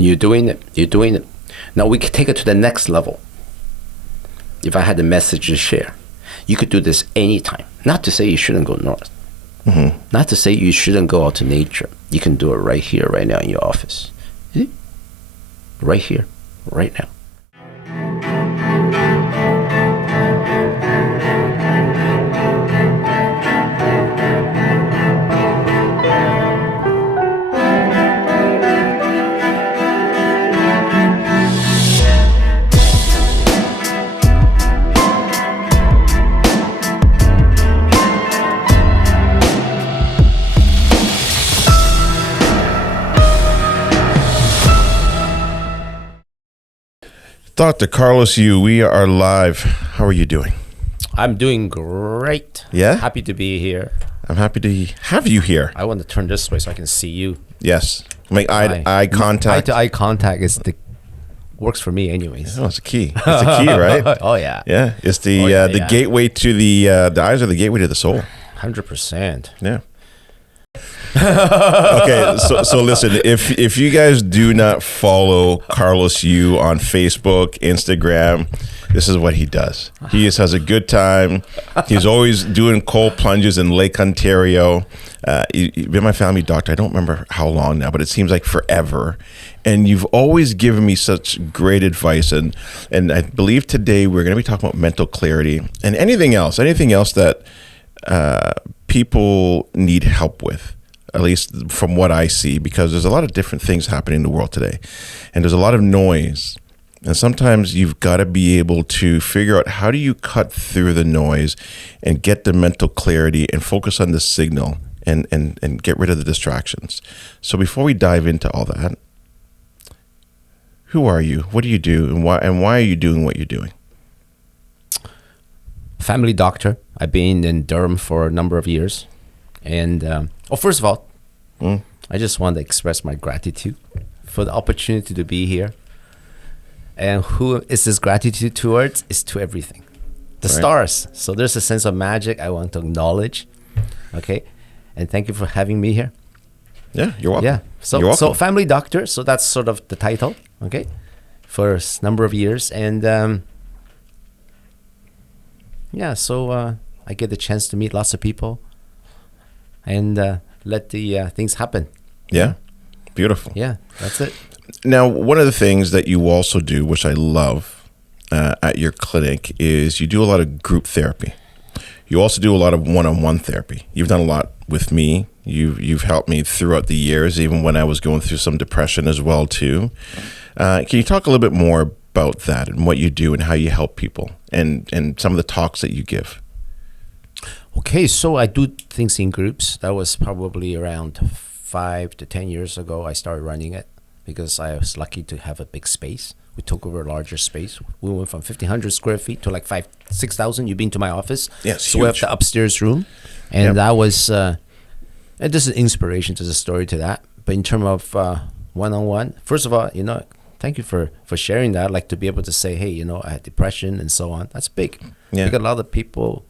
And you're doing it. You're doing it. Now we can take it to the next level. If I had a message to share, you could do this anytime. Not to say you shouldn't go north. Mm-hmm. Not to say you shouldn't go out to nature. You can do it right here, right now in your office. See? Right here, right now. Dr. Carlos Yu, we are live. How are you doing? I'm doing great. Yeah? Happy to be here. I'm happy to have you here. I want to turn this way so I can see you. Yes. Make eye contact. Eye contact works for me anyways. Oh, it's a key. It's a key, right? Oh, yeah. Yeah. It's the gateway to the eyes are the gateway to the soul. 100%. Yeah. Okay, so listen, if you guys do not follow Carlos Yu on Facebook, Instagram, this is what he does. He just has a good time. He's always doing cold plunges in Lake Ontario. You've been my family doctor, I don't remember how long now, but it seems like forever. And you've always given me such great advice. And I believe today we're going to be talking about mental clarity and anything else that people need help with. At least from what I see, because there's a lot of different things happening in the world today. And there's a lot of noise. And sometimes you've got to be able to figure out how do you cut through the noise and get the mental clarity and focus on the signal and get rid of the distractions. So before we dive into all that, who are you? What do you do? And why are you doing what you're doing? Family doctor. I've been in Durham for a number of years. And first of all, I just want to express my gratitude for the opportunity to be here. And who is this gratitude towards? Is to everything. The stars. So there's a sense of magic I want to acknowledge. Okay. And thank you for having me here. Yeah, you're welcome. Yeah. You're welcome. So family doctor. So that's sort of the title. Okay. For a number of years. And so I get the chance to meet lots of people. And let the things happen. Yeah, beautiful. Yeah, that's it. Now, one of the things that you also do, which I love at your clinic, is you do a lot of group therapy. You also do a lot of one-on-one therapy. You've done a lot with me. You've helped me throughout the years, even when I was going through some depression as well, too. Can you talk a little bit more about that and what you do and how you help people and some of the talks that you give? Okay, so I do things in groups. That was probably around 5 to 10 years ago. I started running it because I was lucky to have a big space. We took over a larger space. We went from 1,500 square feet to like 6,000. You've been to my office. Yes, so we have the upstairs room. And that was, this is inspiration. There's a story to that. But in terms of one-on-one, first of all, thank you for sharing that. I'd like to be able to say, hey, I had depression and so on. That's big. Yeah. Because a lot of people,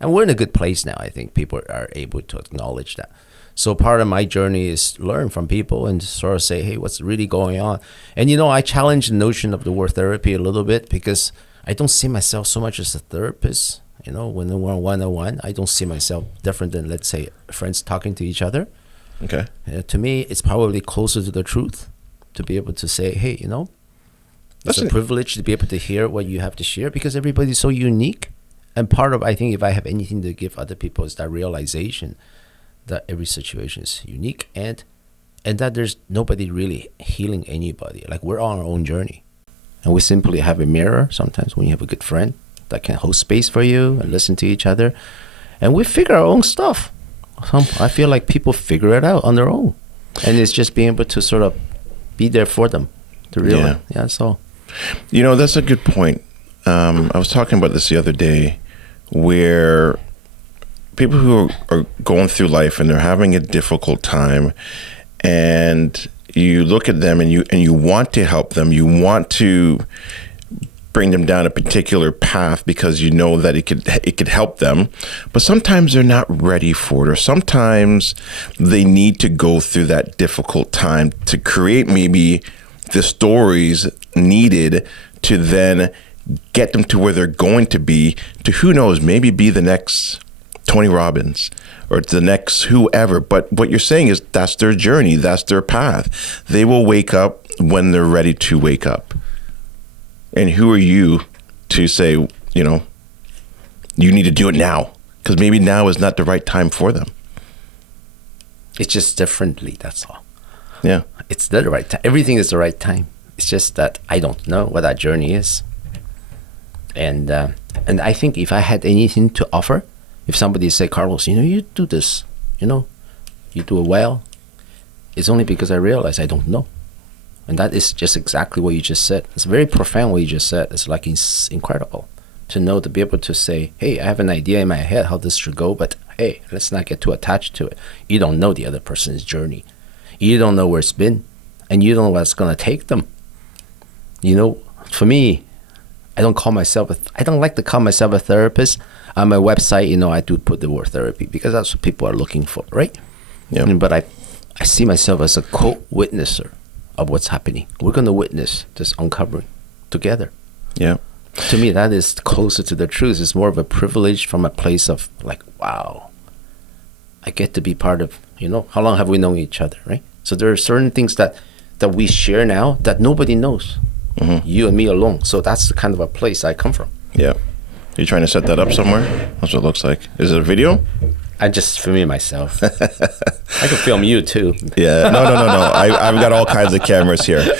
and we're in a good place now. I think people are able to acknowledge that. So part of my journey is learn from people and sort of say, hey, what's really going on? And, I challenge the notion of the word therapy a little bit because I don't see myself so much as a therapist. When we're one-on-one, I don't see myself different than, let's say, friends talking to each other. Okay. To me, it's probably closer to the truth to be able to say, hey, it's a privilege to be able to hear what you have to share because everybody's so unique. And part of, I think, if I have anything to give other people is that realization that every situation is unique and that there's nobody really healing anybody. Like we're on our own journey. And we simply have a mirror sometimes when you have a good friend that can hold space for you and listen to each other. And we figure our own stuff. I feel like people figure it out on their own. And it's just being able to sort of be there for them to realize. Yeah, so. That's a good point. I was talking about this the other day, where people who are going through life and they're having a difficult time, and you look at them and you want to help them, you want to bring them down a particular path because you know that it could help them, but sometimes they're not ready for it, or sometimes they need to go through that difficult time to create maybe the stories needed to then get them to where they're going to be, to who knows, maybe be the next Tony Robbins or the next whoever. But what you're saying is that's their journey, that's their path. They will wake up when they're ready to wake up. And who are you to say, you know, you need to do it now? Because maybe now is not the right time for them. It's just differently, that's all. Yeah. It's the right time. Everything is the right time. It's just that I don't know what that journey is. And I think if I had anything to offer, if somebody say, Carlos, you know, you do this, you know, you do it well, it's only because I realize I don't know. And that is just exactly what you just said. It's very profound what you just said. It's like incredible to know, to be able to say, hey, I have an idea in my head how this should go, but hey, let's not get too attached to it. You don't know the other person's journey. You don't know where it's been, and you don't know what's going to take them. You know, for me, I don't like to call myself a therapist. On my website, you know, I do put the word therapy because that's what people are looking for, right? Yeah. But I see myself as a co-witnesser of what's happening. We're going to witness this uncovering together. Yeah. To me, that is closer to the truth. It's more of a privilege from a place of like, wow, I get to be part of, you know, how long have we known each other, right? So there are certain things that we share now that nobody knows. Mm-hmm. You and me alone. So that's the kind of a place I come from. Yeah. You trying to set that up somewhere? That's what it looks like. Is it a video? I just film myself. I can film you too. Yeah. No. I've got all kinds of cameras here.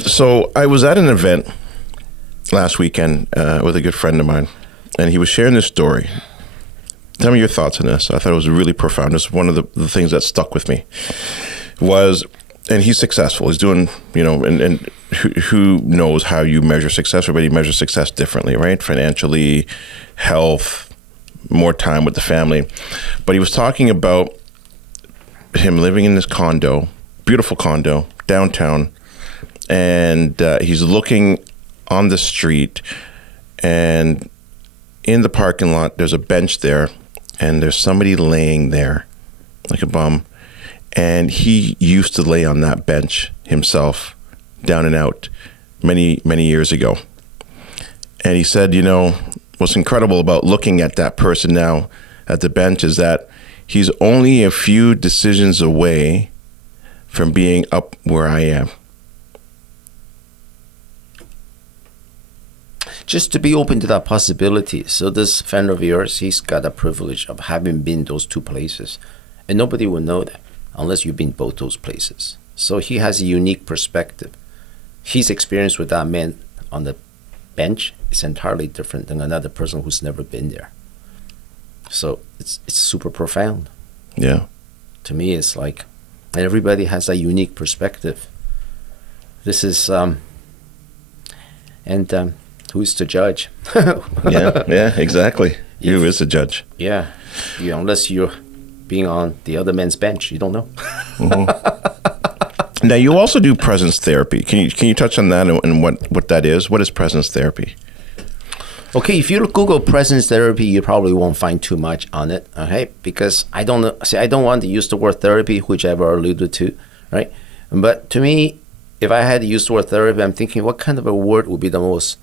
So I was at an event last weekend with a good friend of mine, and he was sharing this story. Tell me your thoughts on this. I thought it was really profound. It's one of the things that stuck with me was, and he's successful. He's doing, you know, and who knows how you measure success? Everybody measures success differently, right? Financially, health, more time with the family. But he was talking about him living in this condo, beautiful condo, downtown, and he's looking on the street, and in the parking lot, there's a bench there, and there's somebody laying there like a bum. And he used to lay on that bench himself, down and out, many, many years ago. And he said, you know, what's incredible about looking at that person now at the bench is that he's only a few decisions away from being up where I am. Just to be open to that possibility. So this friend of yours, he's got a privilege of having been those two places. And nobody will know that unless you've been both those places. So he has a unique perspective. His experience with that man on the bench is entirely different than another person who's never been there. So it's super profound. Yeah. To me, it's like everybody has a unique perspective. This is, who's to judge? yeah, exactly. Who is the judge? Yeah, unless you're being on the other man's bench, you don't know. Mm-hmm. Now, you also do presence therapy. Can you touch on that and what that is? What is presence therapy? Okay, if you Google presence therapy, you probably won't find too much on it, okay? Because I don't want to use the word therapy, which I've already alluded to, right? But to me, if I had to use the word therapy, I'm thinking what kind of a word would be the most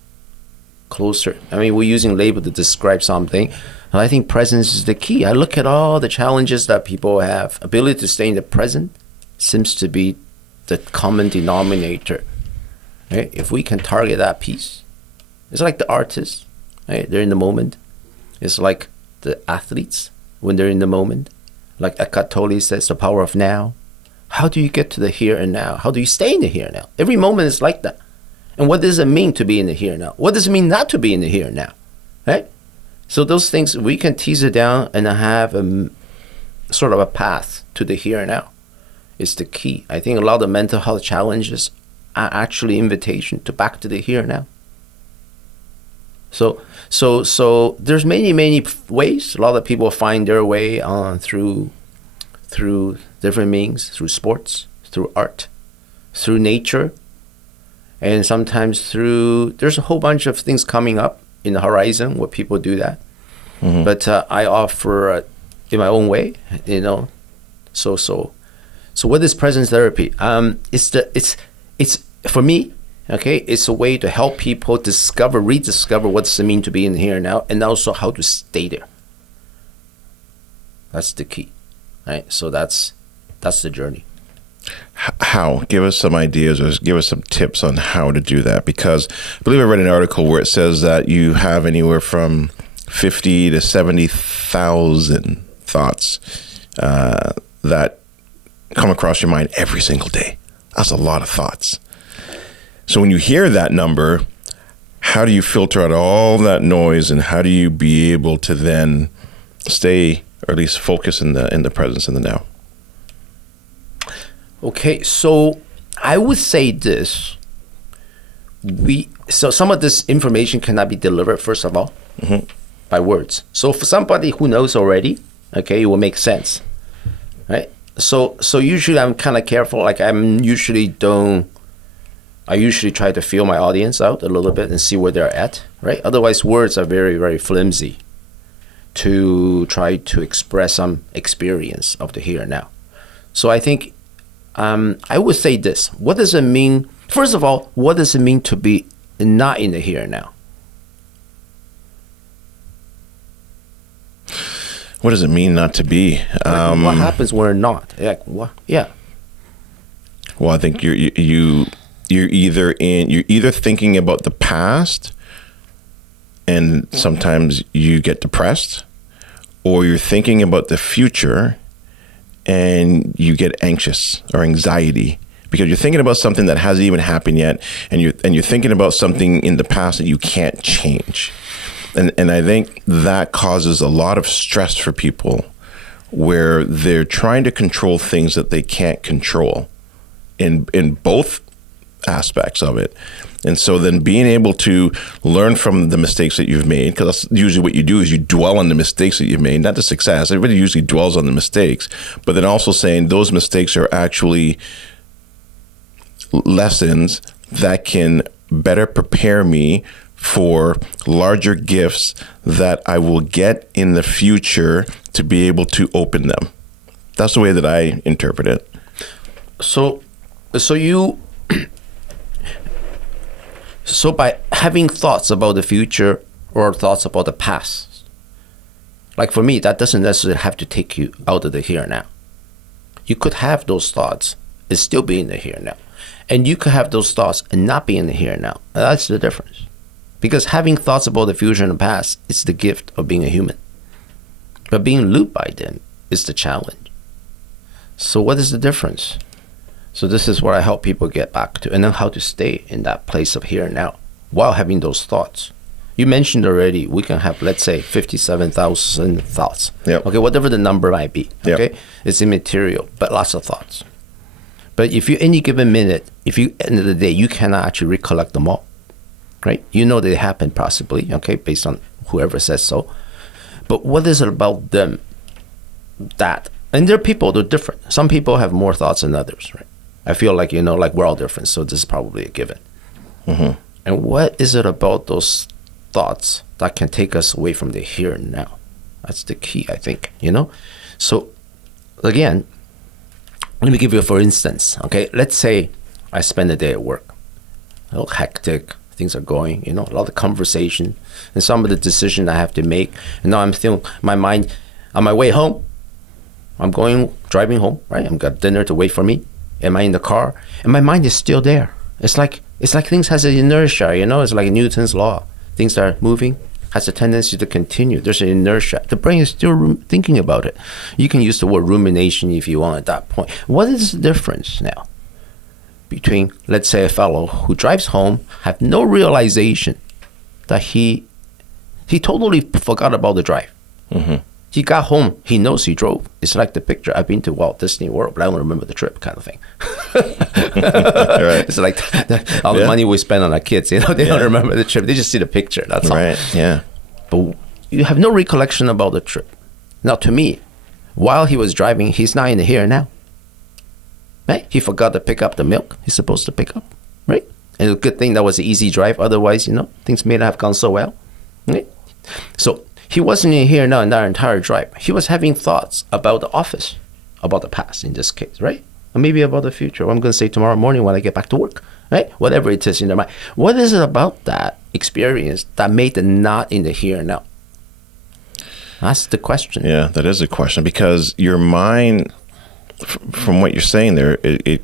closer? I mean, we're using label to describe something, and I think presence is the key. I look at all the challenges that people have. Ability to stay in the present seems to be the common denominator, right? If we can target that piece, it's like the artists, right? They're in the moment. It's like the athletes when they're in the moment. Like Eckhart Tolle says, the power of now. How do you get to the here and now? How do you stay in the here and now? Every moment is like that. And what does it mean to be in the here and now? What does it mean not to be in the here and now? Right? So those things, we can tease it down and have a sort of a path to the here and now. It's the key. I think a lot of mental health challenges are actually invitation to back to the here and now. So there's many ways. A lot of people find their way on through different means, through sports, through art, through nature, and sometimes there's a whole bunch of things coming up in the horizon where people do that. Mm-hmm. But I offer in my own way, you know. So what is presence therapy? It's it's for me, okay, it's a way to help people rediscover what does it mean to be in the here and now, and also how to stay there. That's the key, right? So that's the journey. How? Give us some ideas or give us some tips on how to do that, because I believe I read an article where it says that you have anywhere from 50 to 70,000 thoughts that come across your mind every single day. That's a lot of thoughts. So when you hear that number, how do you filter out all that noise, and how do you be able to then stay, or at least focus in the presence, in the now? Okay, so I would say this. So some of this information cannot be delivered, first of all, by words. So for somebody who knows already, okay, it will make sense, right? So usually I'm kind of careful. Like I usually try to feel my audience out a little bit and see where they're at, right? Otherwise, words are very, very flimsy to try to express some experience of the here and now. So I think I would say this. What does it mean? First of all, what does it mean to be not in the here and now? What does it mean not to be? What happens when we're not? Like what? Yeah. Well, I think you're either thinking about the past, and sometimes you get depressed, or you're thinking about the future and you get anxious or anxiety because you're thinking about something that hasn't even happened yet, and you're thinking about something in the past that you can't change. And I think that causes a lot of stress for people, where they're trying to control things that they can't control in both aspects of it. And so then being able to learn from the mistakes that you've made, because that's usually what you do, is you dwell on the mistakes that you've made, not the success. Everybody usually dwells on the mistakes, but then also saying those mistakes are actually lessons that can better prepare me for larger gifts that I will get in the future to be able to open them. That's the way that I interpret it. So by having thoughts about the future or thoughts about the past, like for me, that doesn't necessarily have to take you out of the here and now. You could have those thoughts and still be in the here and now. And you could have those thoughts and not be in the here and now. And that's the difference. Because having thoughts about the future and the past is the gift of being a human. But being looped by them is the challenge. So what is the difference? So this is what I help people get back to, and then how to stay in that place of here and now while having those thoughts. You mentioned already, we can have, let's say, 57,000 thoughts. Yep. Okay, whatever the number might be. Okay, yep. It's immaterial, but lots of thoughts. But if you, any given minute, end of the day, you cannot actually recollect them all, right? You know they happen possibly, okay, based on whoever says so. But what is it about them that, and there are people, they're different. Some people have more thoughts than others, right? I feel like, like we're all different, so this is probably a given. Mm-hmm. And what is it about those thoughts that can take us away from the here and now? That's the key, I think, So, again, let me give you, for instance, okay? Let's say I spend a day at work. A little hectic, things are going, a lot of conversation, and some of the decisions I have to make. And now I'm still, my mind, on my way home, I'm driving home, right? I've got dinner to wait for me. Am I in the car? And my mind is still there. It's like things has an inertia, It's like Newton's law. Things that are moving has a tendency to continue. There's an inertia. The brain is still thinking about it. You can use the word rumination if you want at that point. What is the difference now between, let's say, a fellow who drives home, have no realization that he totally forgot about the drive. Mm-hmm. He got home, he knows he drove. It's like the picture, I've been to Walt Disney World, but I don't remember the trip kind of thing. Right. It's like all the money we spend on our kids, they don't remember the trip. They just see the picture, that's all. Right, yeah. But you have no recollection about the trip. Now, to me, while he was driving, he's not in the here and now. Right? He forgot to pick up the milk he's supposed to pick up, right? And a good thing that was an easy drive. Otherwise, things may not have gone so well. Right? So he wasn't in here now in that entire drive. He was having thoughts about the office, about the past in this case, right? or maybe about the future, what I'm going to say tomorrow morning when I get back to work, right? Whatever it is in their mind. What is it about that experience that made them not in the here and now? That's the question. Yeah, that is a question, because your mind, from what you're saying there, it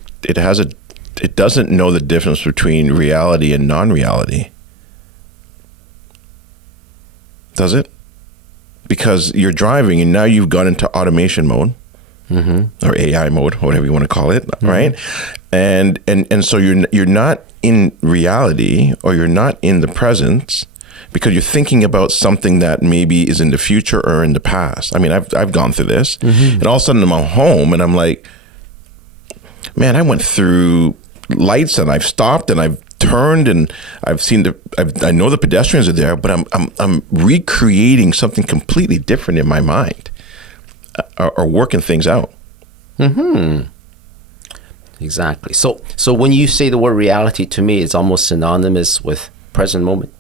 doesn't know the difference between reality and non-reality. Does it? Because you're driving and now you've gone into automation mode, or AI mode, whatever you want to call it, right? And so you're not in reality, or you're not in the present, because you're thinking about something that maybe is in the future or in the past. I mean, I've gone through this, and all of a sudden I'm home and I'm like, man, I went through lights and I've stopped and I've turned and I've seen I know the pedestrians are there, but I'm recreating something completely different in my mind, or working things out. Exactly. So when you say the word reality, to me, it's almost synonymous with present moment.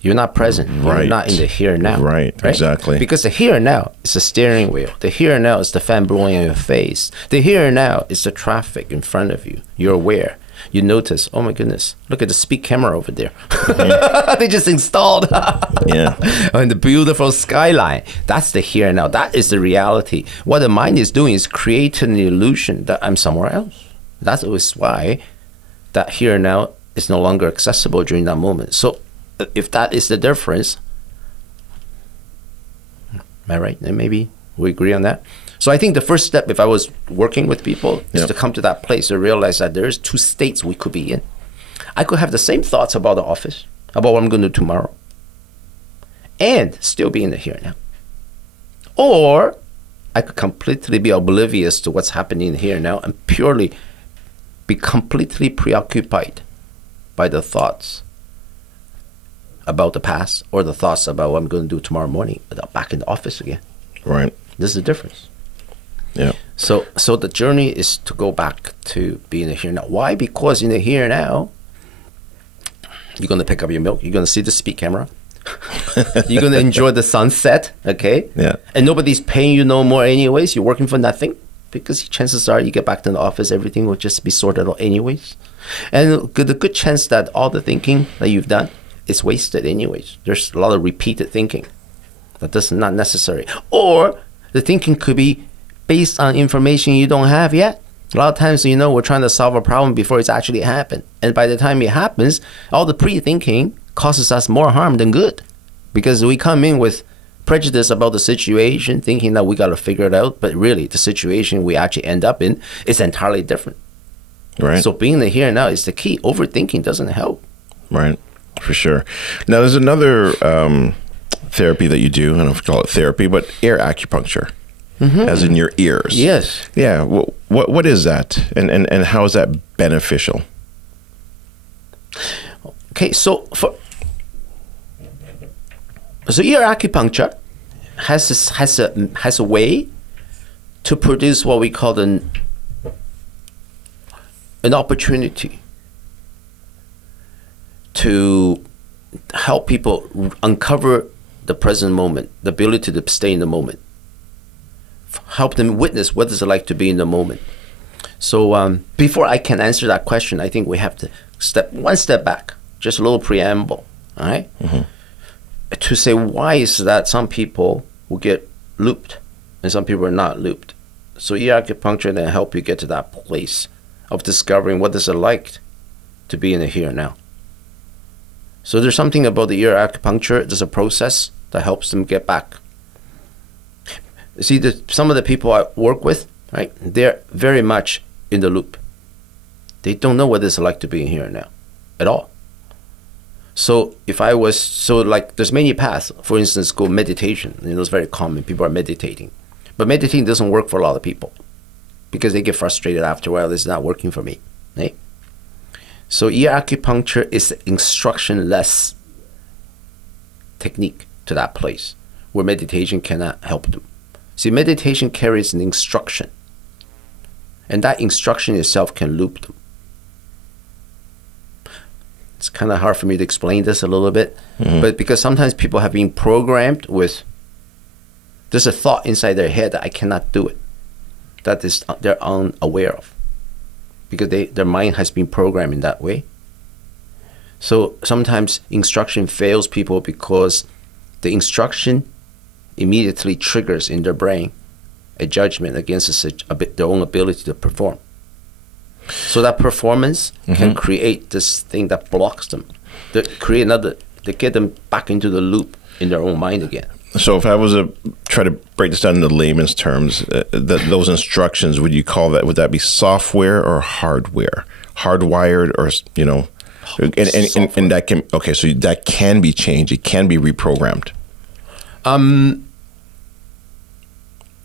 You're not present. Right. You're not in the here and now. Right, exactly. Because the here and now is the steering wheel. The here and now is the fan blowing in your face. The here and now is the traffic in front of you. You're aware. You notice, oh my goodness, look at the speed camera over there. They just installed. Yeah. And the beautiful skyline. That's the here and now. That is the reality. What the mind is doing is creating the illusion that I'm somewhere else. That is why that here and now is no longer accessible during that moment. So if that is the difference, am I right? And maybe we agree on that. So I think the first step, if I was working with people, is to come to that place to realize that there's two states we could be in. I could have the same thoughts about the office, about what I'm going to do tomorrow, and still be in the here and now. Or I could completely be oblivious to what's happening here and now and purely be completely preoccupied by the thoughts about the past, or the thoughts about what I'm going to do tomorrow morning, back in the office again. Right. This is the difference. Yeah. So the journey is to go back to being the here and now. Why? Because in the here and now, you're going to pick up your milk. You're going to see the speed camera. You're going to enjoy the sunset. Okay. Yeah. And nobody's paying you no more anyways. You're working for nothing, because chances are you get back to the office, everything will just be sorted out anyways. And the good chance that all the thinking that you've done is wasted anyways. There's a lot of repeated thinking that's not necessary. Or the thinking could be based on information you don't have yet. A lot of times, we're trying to solve a problem before it's actually happened. And by the time it happens, all the pre-thinking causes us more harm than good, because we come in with prejudice about the situation, thinking that we got to figure it out. But really, the situation we actually end up in is entirely different. Right. So being the here and now is the key. Overthinking doesn't help. Right. For sure. Now, there's another therapy that you do. I don't know if you call it therapy, but air acupuncture, as in your ears. Yes. Yeah. What is that, and how is that beneficial? Okay. So ear acupuncture has a way to produce what we call an opportunity to help people uncover the present moment, the ability to stay in the moment, help them witness what it's like to be in the moment. So before I can answer that question, I think we have to one step back, just a little preamble, all right? To say, why is that some people will get looped and some people are not looped. So ear acupuncture then help you get to that place of discovering what is it like to be in the here and now. So there's something about the ear acupuncture, there's a process that helps them get back. See, some of the people I work with, right, they're very much in the loop. They don't know what it's like to be in here and now at all. So there's many paths. For instance, go meditation. It's very common. People are meditating. But meditating doesn't work for a lot of people because they get frustrated after a while. This is not working for me. Right? So ear acupuncture is instructionless technique to that place where meditation cannot help them. See, meditation carries an instruction, and that instruction itself can loop them. It's kind of hard for me to explain this a little bit, but because sometimes people have been programmed with, there's a thought inside their head that I cannot do it. that is they're unaware of, because their mind has been programmed in that way. So sometimes instruction fails people because the instruction immediately triggers in their brain a judgment against their own ability to perform. So that performance can create this thing that blocks them, to get them back into the loop in their own mind again. So if I was to try to break this down into layman's terms, those instructions, would that be software or hardware? Hardwired, or, you know, and that can, okay, so that can be changed. It can be reprogrammed.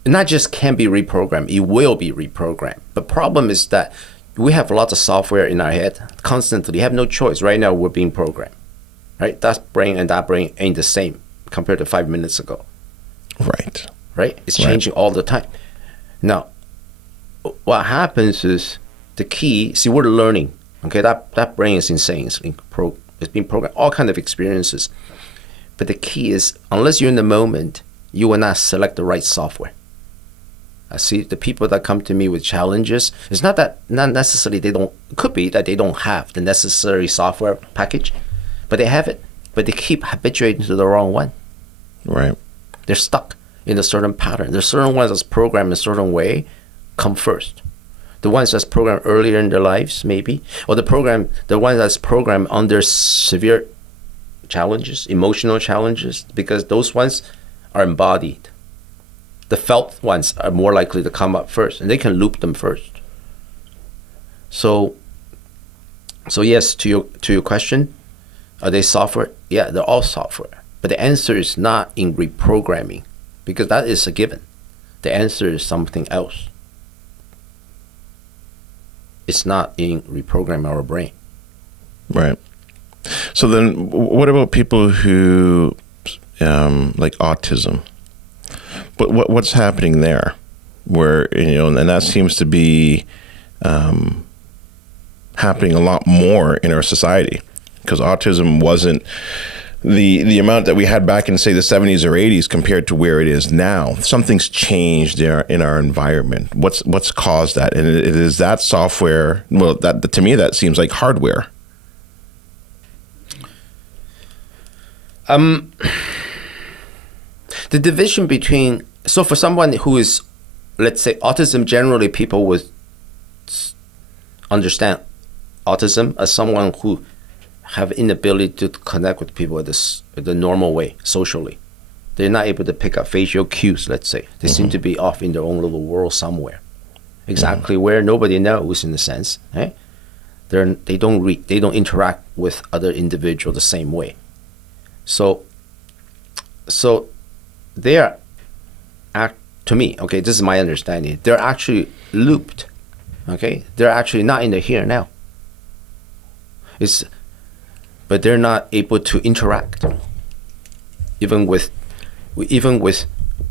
Not just can be reprogrammed, it will be reprogrammed. The problem is that we have lots of software in our head constantly. You have no choice. Right now, we're being programmed, right? That brain and that brain ain't the same compared to 5 minutes ago. Right? It's changing all the time. Now, what happens is the key, see, we're learning. Okay, that brain is insane. It's being programmed, all kinds of experiences. But the key is, unless you're in the moment, you will not select the right software. I see the people that come to me with challenges, it's not necessarily it could be that they don't have the necessary software package, but they have it. But they keep habituating to the wrong one. Right. They're stuck in a certain pattern. There's certain ones that's programmed in a certain way come first. The ones that's programmed earlier in their lives, maybe, or the ones that's programmed under severe challenges, emotional challenges, because those ones are embodied. The felt ones are more likely to come up first, and they can loop them first. So yes, to your question, are they software? Yeah, they're all software. But the answer is not in reprogramming, because that is a given. The answer is something else. It's not in reprogramming our brain. Right. So then what about people who, like autism? But what's happening there? Where, you know, and that seems to be happening a lot more in our society, because autism wasn't the amount that we had back in, say, the 70s or 80s compared to where it is now. Something's changed in our environment. What's caused that? And it is that software. Well, that to me, that seems like hardware. The division between, so for someone who is, let's say, autism, generally people would understand autism as someone who have inability to connect with people the normal way, socially. They're not able to pick up facial cues, let's say. They seem to be off in their own little world somewhere. Exactly where, nobody knows, in a sense. Right? They don't interact with other individuals the same way. So they are, to me, okay, this is my understanding, they're actually looped, okay? They're actually not in the here and now. But they're not able to interact, even with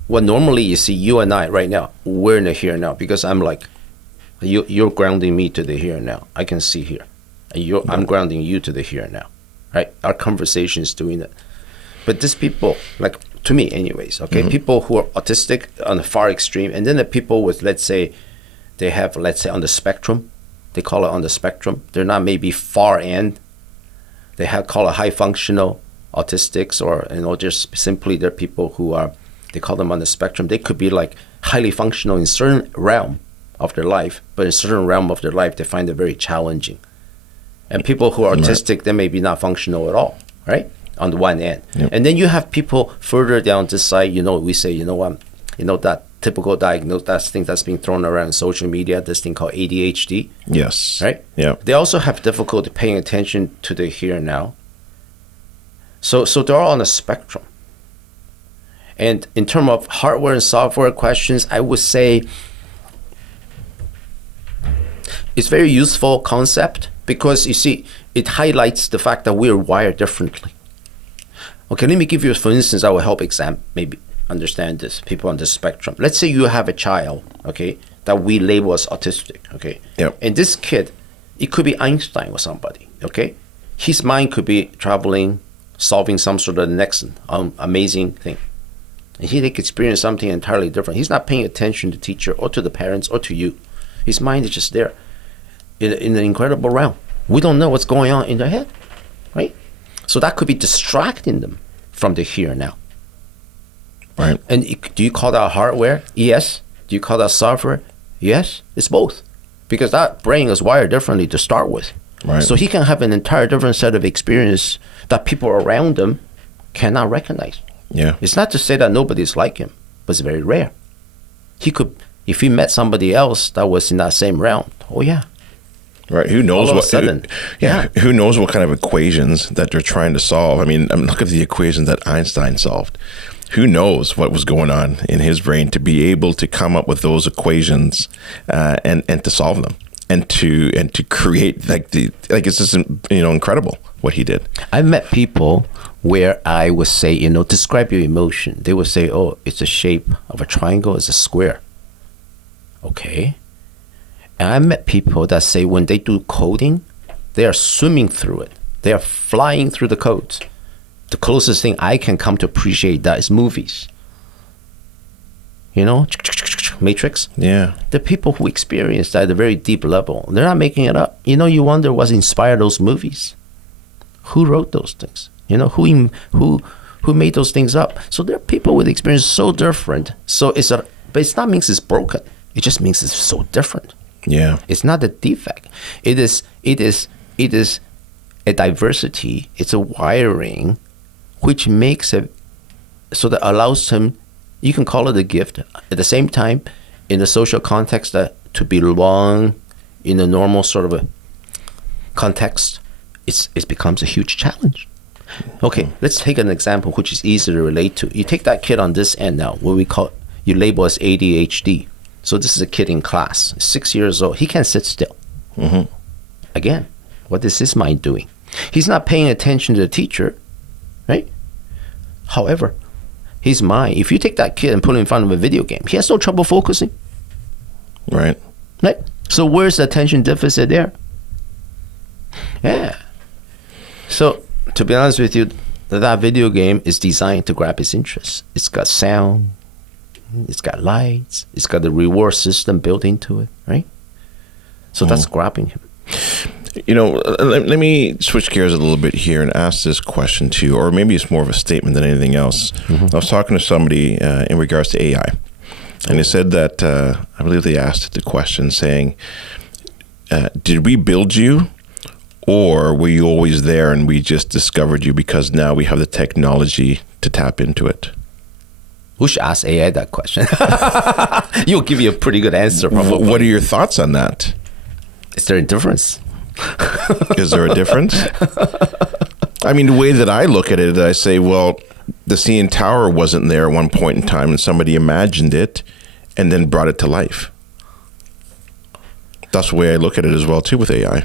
what normally you see you and I right now, we're in the here and now, because I'm like, you're grounding me to the here and now. I can see here. And I'm grounding you to the here and now, right? Our conversation is doing that. But these people, like, to me anyways, okay, people who are autistic on the far extreme, and then the people with, let's say, they have, let's say, on the spectrum, they call it on the spectrum, they're not maybe far end, they call it high functional autistics, or, you know, just simply they're people who are, they call them on the spectrum. They could be like highly functional in certain realm of their life, but in certain realm of their life, they find it very challenging. And people who are autistic, they may be not functional at all, right? On the one end. Yep. And then you have people further down this side, you know, we say, that typical diagnosis, that thing that's being thrown around in social media, this thing called ADHD. Yes. Right? Yeah. They also have difficulty paying attention to the here and now. So they're all on a spectrum. And in terms of hardware and software questions, I would say it's a very useful concept, because you see, it highlights the fact that we are wired differently. Okay, let me give you, for instance, I will help maybe understand this, people on the spectrum. Let's say you have a child, okay, that we label as autistic, okay? Yep. And this kid, it could be Einstein or somebody, okay? His mind could be traveling, solving some sort of next amazing thing. And he could experience something entirely different. He's not paying attention to the teacher or to the parents or to you. His mind is just there in an incredible realm. We don't know what's going on in their head, right? So that could be distracting them from the here and now. Right. And do you call that hardware? Yes. Do you call that software? Yes. It's both. Because that brain is wired differently to start with. Right. So he can have an entire different set of experience that people around him cannot recognize. Yeah. It's not to say that nobody's like him, but it's very rare. He could, if he met somebody else that was in that same realm, oh yeah. Right. Who knows All of a sudden, Who knows what kind of equations that they're trying to solve? I mean, look at the equations that Einstein solved. Who knows what was going on in his brain to be able to come up with those equations and to solve them and to create it's just incredible what he did. I met people where I would say, describe your emotion. They would say, oh, it's the shape of a triangle, it's a square. Okay. And I met people that say when they do coding, they are swimming through it. They are flying through the codes. The closest thing I can come to appreciate that is movies. Matrix. Yeah. The people who experience that at a very deep level, they're not making it up. You wonder what inspired those movies. Who wrote those things? Who made those things up? So there are people with experience so different. So but it's not means it's broken. It just means it's so different. Yeah. It's not a defect. It is a diversity. It's a wiring which makes it so that allows him, you can call it a gift. At the same time, in the social context, that to belong in a normal sort of a context, it becomes a huge challenge. Okay, let's take an example which is easy to relate to. You take that kid on this end now, what you label as ADHD. So this is a kid in class, 6 years old. He can't sit still. Mm-hmm. Again, what is his mind doing? He's not paying attention to the teacher, right? However, his mind, if you take that kid and put him in front of a video game, he has no trouble focusing. Right. Right? So where's the attention deficit there? Yeah. So to be honest with you, that video game is designed to grab his interest. It's got sound. It's got lights. It's got the reward system built into it, right? So that's grabbing him. Let me switch gears a little bit here and ask this question to you, or maybe it's more of a statement than anything else. Mm-hmm. I was talking to somebody in regards to AI, and they said that, I believe they asked the question saying, did we build you, or were you always there and we just discovered you because now we have the technology to tap into it? Who should ask AI that question? You'll give you a pretty good answer, probably. What are your thoughts on that? Is there a difference? Is there a difference? I mean, the way that I look at it, I say, well, the CN Tower wasn't there at one point in time and somebody imagined it and then brought it to life. That's the way I look at it as well, too, with AI.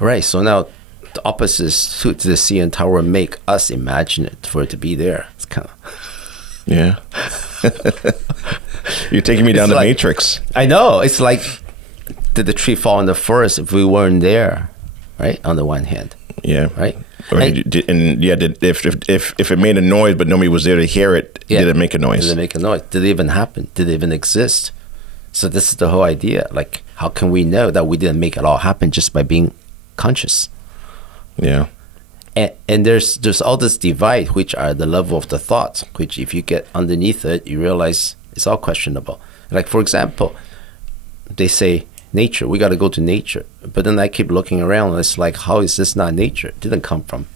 Right. So now the opposites to the CN Tower make us imagine it for it to be there. It's kind of... Yeah. You're taking me down the Matrix. I know. It's like, did the tree fall in the forest if we weren't there, right? On the one hand. Yeah. Right? If it made a noise but nobody was there to hear it, did it make a noise? Did it make a noise? Did it even happen? Did it even exist? So this is the whole idea. Like, how can we know that we didn't make it all happen just by being conscious? Yeah. And there's all this divide, which are the level of the thoughts, which if you get underneath it, you realize it's all questionable. Like, for example, they say nature, we got to go to nature. But then I keep looking around, and it's like, how is this not nature? It didn't come from,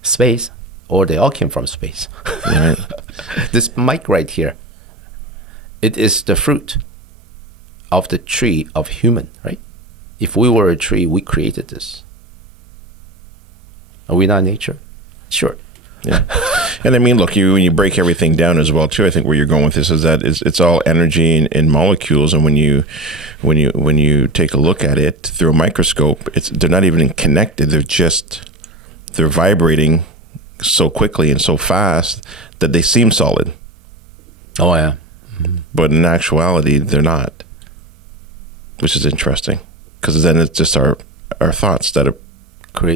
space, or they all came from space. Right. This mic right here, it is the fruit of the tree of human, right? If we were a tree, we created this. Are we not nature? Sure. Yeah. And I mean, look, when you break everything down as well, too, I think where you're going with this is that it's all energy and molecules. And when you take a look at it through a microscope, they're not even connected. They're vibrating so quickly and so fast that they seem solid. Oh, yeah. Mm-hmm. But in actuality, they're not, which is interesting because then it's just our thoughts that are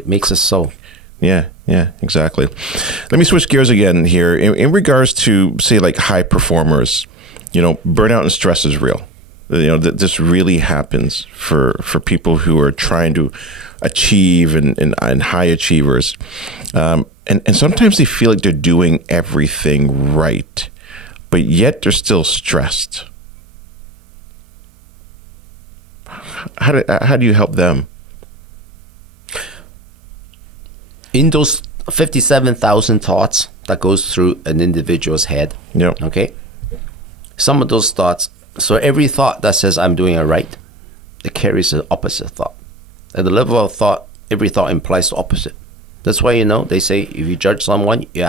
makes us so. Yeah, exactly. Let me switch gears again here. In regards to, say, like high performers, burnout and stress is real. This really happens for people who are trying to achieve and high achievers. And sometimes they feel like they're doing everything right, but yet they're still stressed. How do you help them? In those 57,000 thoughts that goes through an individual's head, Yep. okay? Some of those thoughts, so every thought that says I'm doing it right, it carries an opposite thought. At the level of thought, every thought implies the opposite. That's why, they say if you judge someone, you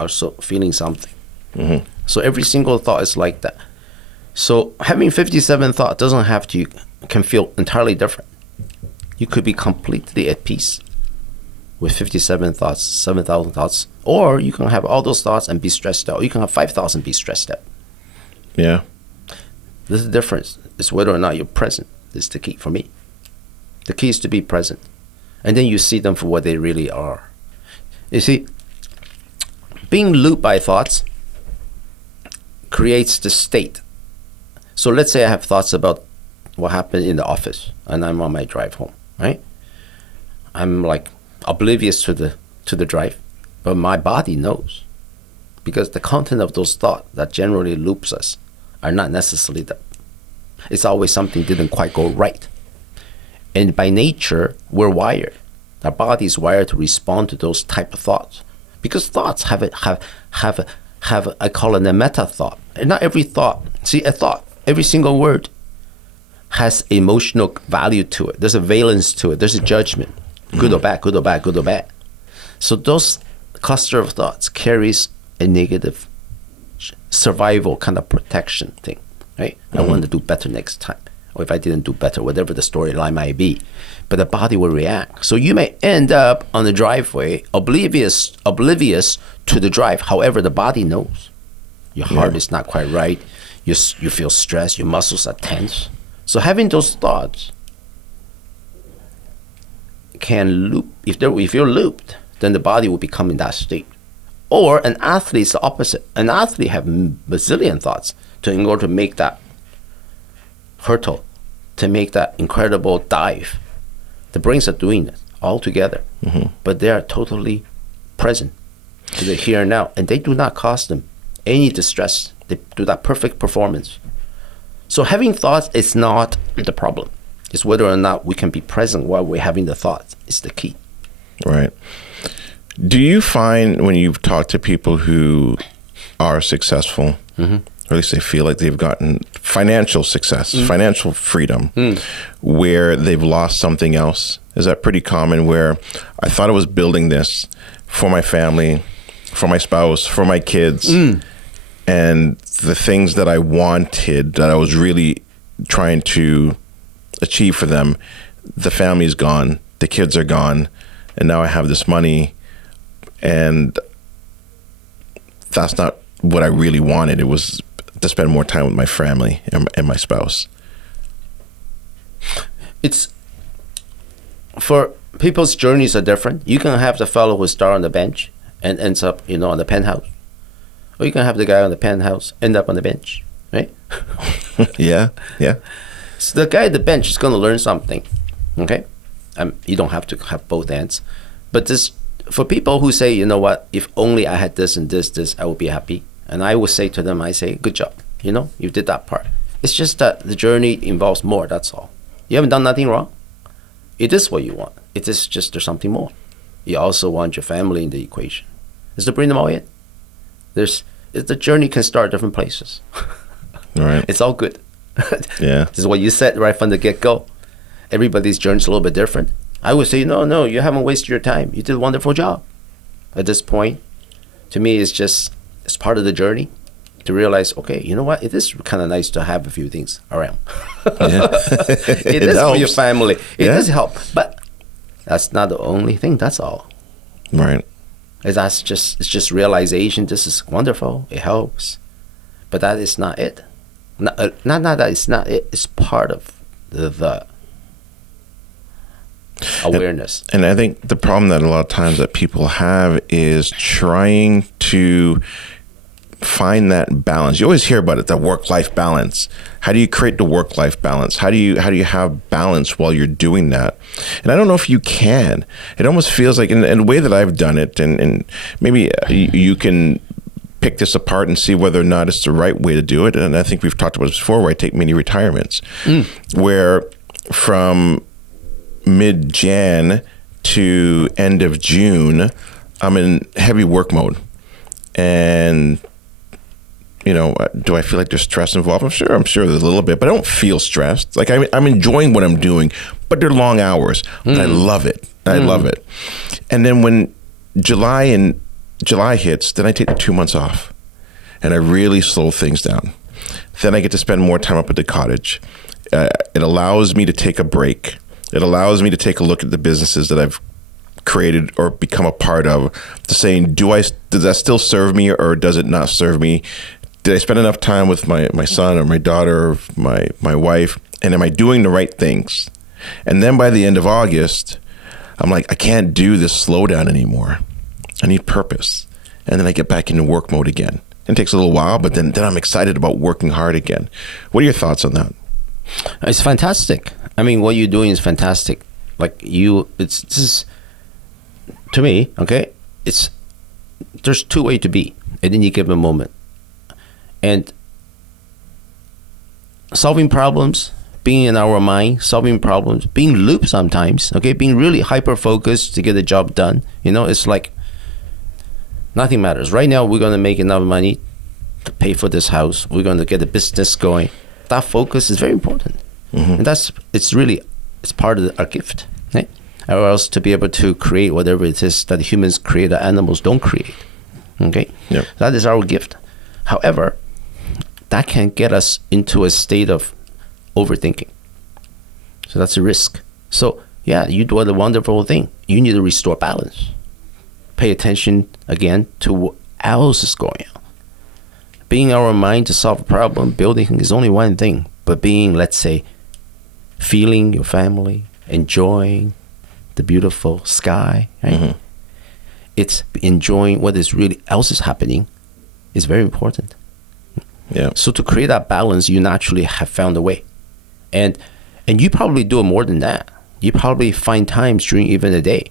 are so feeling something. Mm-hmm. So every single thought is like that. So having 57 thoughts doesn't have to, can feel entirely different. You could be completely at peace with 57 thoughts, 7,000 thoughts, or you can have all those thoughts and be stressed out. You can have 5,000 be stressed out. Yeah. This is the difference. It's whether or not you're present. This is the key for me. The key is to be present. And then you see them for what they really are. You see, being looped by thoughts creates the state. So let's say I have thoughts about what happened in the office and I'm on my drive home, right? I'm like oblivious to the drive, but my body knows, because the content of those thoughts that generally loops us are not necessarily that. It's always something didn't quite go right. And by nature, we're wired. Our body is wired to respond to those type of thoughts, because thoughts have I call it a meta thought. And not every thought. See, a thought, every single word has emotional value to it. There's a valence to it. There's a judgment. Good or bad, good or bad, good or bad. So those cluster of thoughts carries a negative survival kind of protection thing, right? I want to do better next time. Or if I didn't do better, whatever the storyline might be. But the body will react. So you may end up on the driveway oblivious to the drive. However, the body knows. Your heart is not quite right. You feel stressed. Your muscles are tense. So having those thoughts can loop. If you're looped, then the body will become in that state. Or an athlete is the opposite. An athlete have bazillion thoughts in order to make that hurdle, to make that incredible dive. The brains are doing it all together, but they are totally present to the here and now, and they do not cause them any distress. They do that perfect performance. So having thoughts is not the problem. It's whether or not we can be present while we're having the thoughts is the key. Right. Do you find when you've talked to people who are successful, or at least they feel like they've gotten financial success, financial freedom, where they've lost something else? Is that pretty common, where I thought I was building this for my family, for my spouse, for my kids, and the things that I wanted, that I was really trying to achieve for them, the family's gone, the kids are gone, and now I have this money, and that's not what I really wanted. It was to spend more time with my family and my spouse. It's, for people's journeys are different. You can have the fellow who starts on the bench and ends up, on the penthouse. Or you can have the guy on the penthouse end up on the bench, right? Yeah. So the guy at the bench is going to learn something, okay? You don't have to have both ends. But this, for people who say, you know what, if only I had this and this, I would be happy. And I would say to them, good job. You did that part. It's just that the journey involves more, that's all. You haven't done nothing wrong. It is what you want. It is just there's something more. You also want your family in the equation. Is to bring them all in. The journey can start different places. Right. It's all good. Yeah. This is what you said right from the get-go. Everybody's journey is a little bit different. I would say, no, you haven't wasted your time. You did a wonderful job. At this point, to me, it's part of the journey to realize, okay, you know what? It is kind of nice to have a few things around. Yeah. It is helps. for your family. It does help. But that's not the only thing. That's all. Right. It's just realization. This is wonderful. It helps. But that is not it. Not that it's not it. It's part of the. awareness. And I think the problem that a lot of times that people have is trying to find that balance. You always hear about it, the work-life balance. How do you create the work-life balance? How do you have balance while you're doing that? And I don't know if you can. It almost feels like, in the way that I've done it, and maybe you can pick this apart and see whether or not it's the right way to do it. And I think we've talked about this before, where I take mini retirements, where from mid-Jan to end of June, I'm in heavy work mode. And do I feel like there's stress involved? I'm sure there's a little bit, but I don't feel stressed. Like I'm enjoying what I'm doing, but they're long hours. But I love it. I love it. And then when July hits, then I take the 2 months off, and I really slow things down. Then I get to spend more time up at the cottage. It allows me to take a break. It allows me to take a look at the businesses that I've created or become a part of, to saying, does that still serve me, or does it not serve me? Did I spend enough time with my son or my daughter or my wife? And am I doing the right things? And then by the end of August, I'm like, I can't do this slowdown anymore. I need purpose. And then I get back into work mode again. It takes a little while, but then I'm excited about working hard again. What are your thoughts on that? It's fantastic. I mean, what you're doing is fantastic. Like this is, to me, okay, there's two ways to be at any given moment. And solving problems, being in our mind, solving problems, being looped sometimes, okay, being really hyper-focused to get the job done. It's like nothing matters. Right now, we're going to make enough money to pay for this house. We're going to get the business going. That focus is very important. And it's part of our gift, right? Or else to be able to create whatever it is that humans create that animals don't create. Okay? Yep. That is our gift. However, that can get us into a state of overthinking. So that's a risk. So yeah, you do a wonderful thing. You need to restore balance. Pay attention again to what else is going on. Being our mind to solve a problem, building is only one thing. But being, let's say, feeling your family, enjoying the beautiful sky, right? It's enjoying what is really else is happening is very important. Yeah. So to create that balance, you naturally have found a way. And you probably do more than that. You probably find times during even a day.